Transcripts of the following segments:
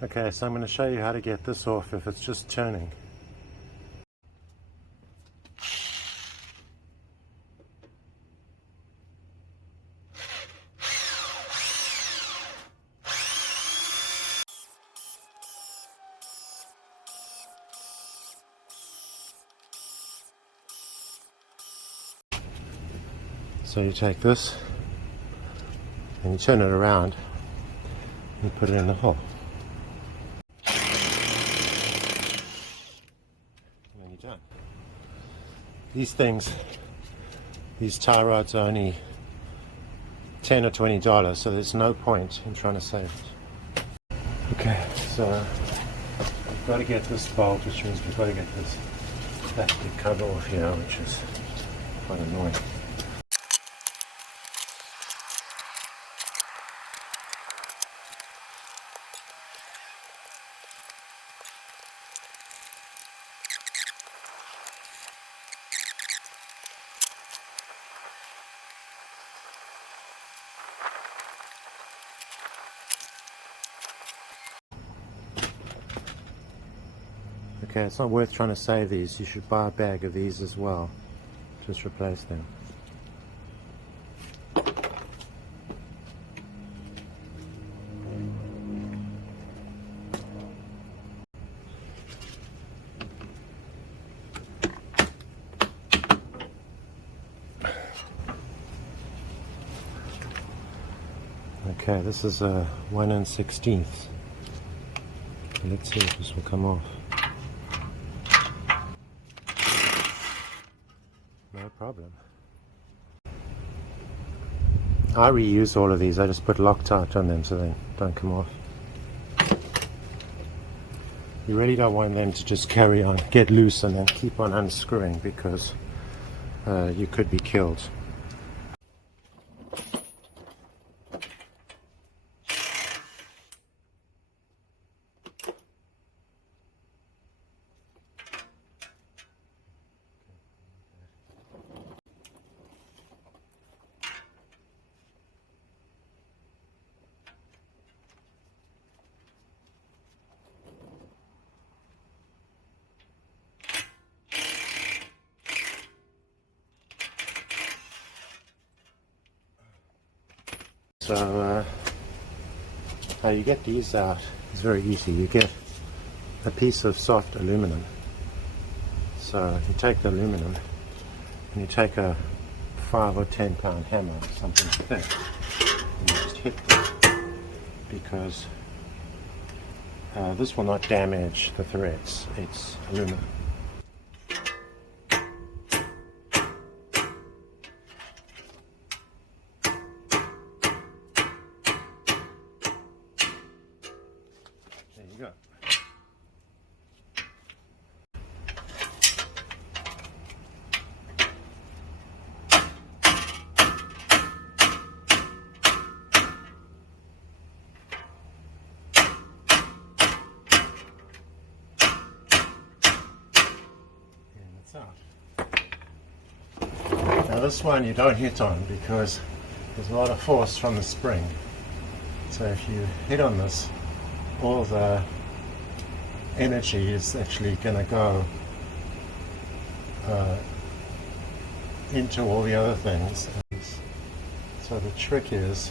Okay, so I'm going to show you how to get this off if it's just turning. So you take this and you turn it around and put it in the hole. Done. These things, these tie rods are only $10 or $20, so there's no point in trying to save it. Okay, so we've got to get this bolt, which means we've got to get this plastic cover off here, which is quite annoying. Okay, it's not worth trying to save these. You should buy a bag of these as well. Just replace them. Okay, this is a 1 1/16. Let's see if this will come off. No problem. I reuse all of these. I just put Loctite on them so they don't come off. You really don't want them to just carry on, get loose and then keep on unscrewing, because you could be killed. So how you get these out is very easy. You get a piece of soft aluminum. So you take the aluminum and you take a 5 or 10 pound hammer, something thick, and you just hit them, because this will not damage the threads. It's aluminum. There you go. And it's out. Now this one you don't hit on because there's a lot of force from the spring. So if you hit on this, all the energy is actually going to go into all the other things. So the trick is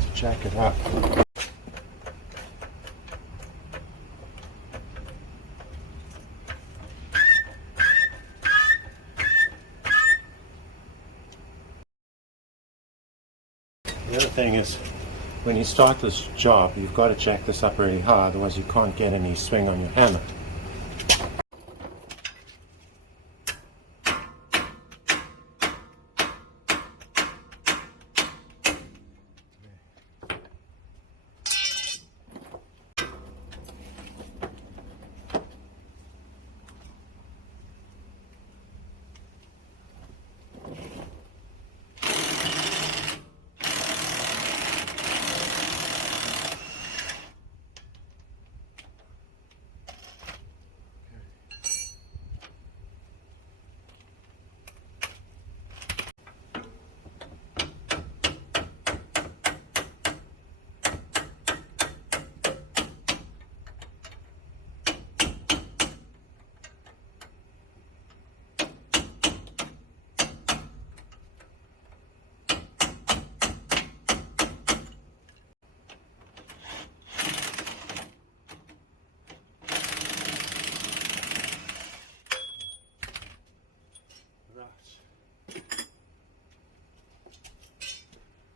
to jack it up. The other thing is, when you start this job, you've got to jack this up really high, otherwise you can't get any swing on your hammer.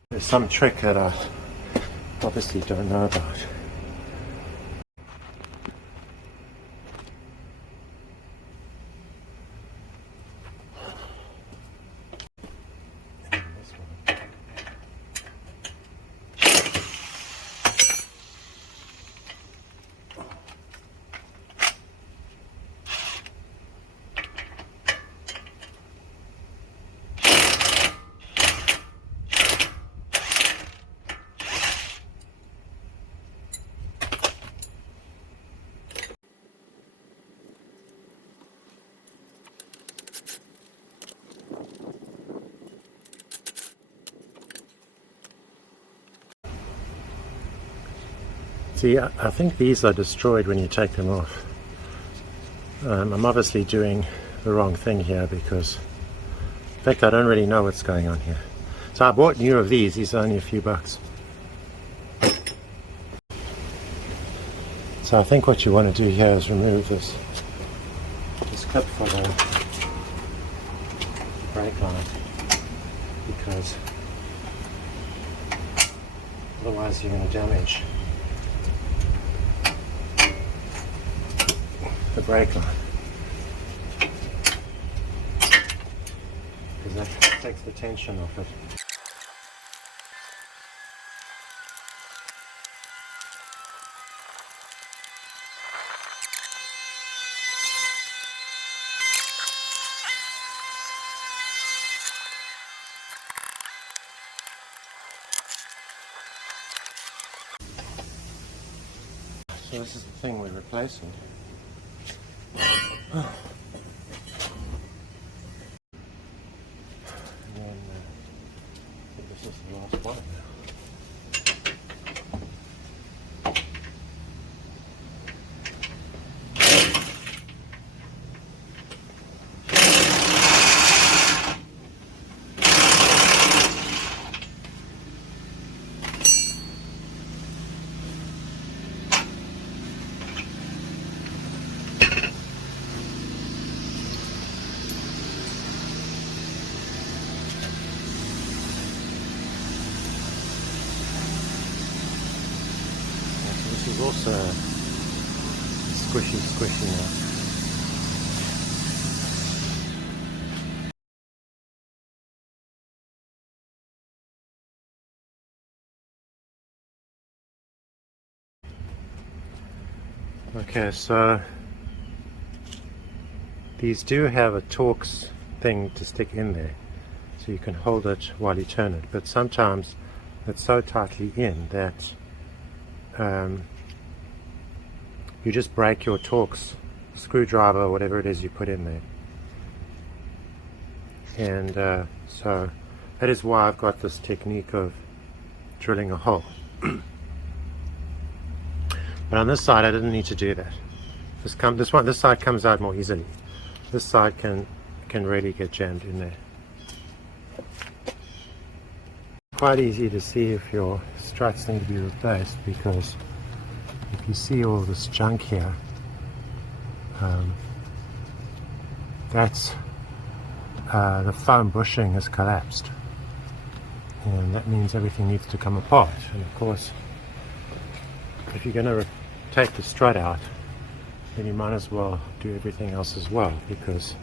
There's some trick that I obviously don't know about. See, I think these are destroyed when you take them off. I'm obviously doing the wrong thing here because, in fact, I don't really know what's going on here. So I bought new of these. These are only a few bucks. So I think what you want to do here is remove this clip for the brake line, because otherwise you're going to damage the brake line, because that takes the tension off it. So this is the thing we're replacing. And then I think this is the last one now. This is also squishy now. Okay, so these do have a Torx thing to stick in there, so you can hold it while you turn it, but sometimes it's so tightly in that you just break your Torx screwdriver or whatever it is you put in there. And so that is why I've got this technique of drilling a hole. But on this side I didn't need to do that. This side comes out more easily. this side can really get jammed in there. Quite easy to see if your struts need to be replaced, because if you see all this junk here, that's the foam bushing has collapsed, and that means everything needs to come apart. And of course, if you're going to take the strut out, then you might as well do everything else as well, because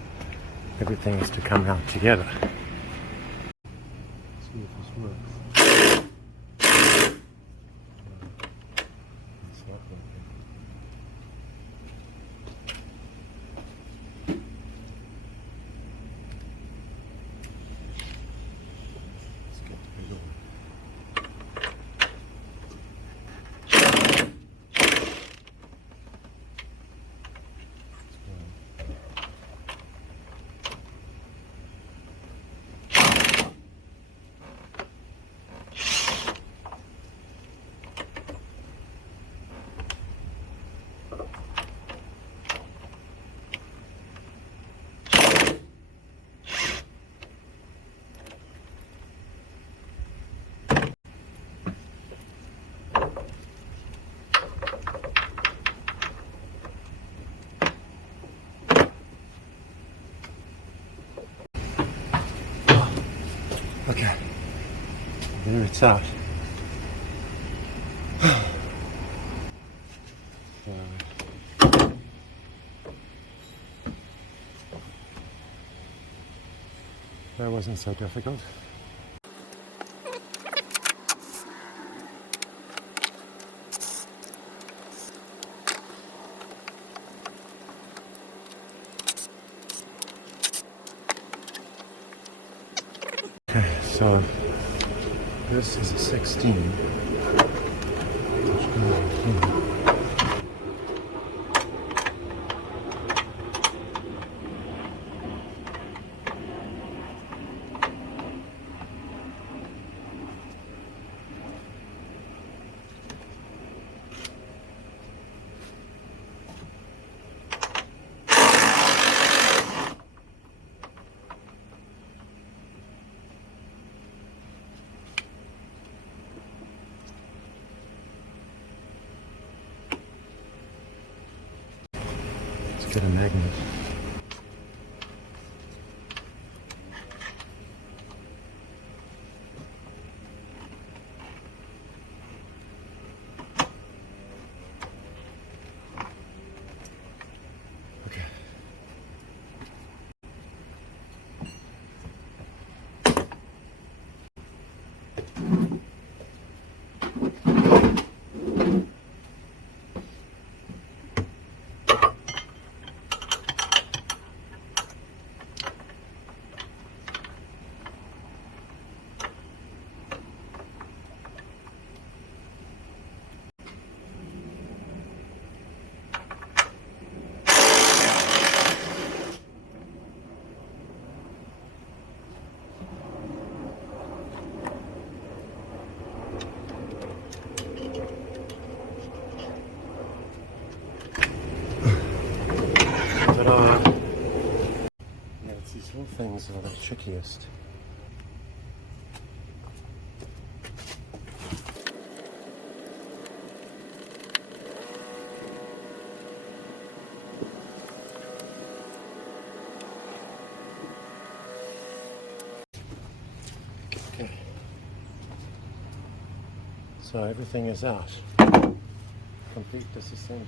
everything has to come out together. Let's see if this works. It's not working. Let's get the bigger one. Okay, there it's out. That wasn't so difficult. Okay, so this is a 16. Let's get a magnet. Yeah, it's these little things that are the trickiest. Okay. So everything is out. Complete disassembly.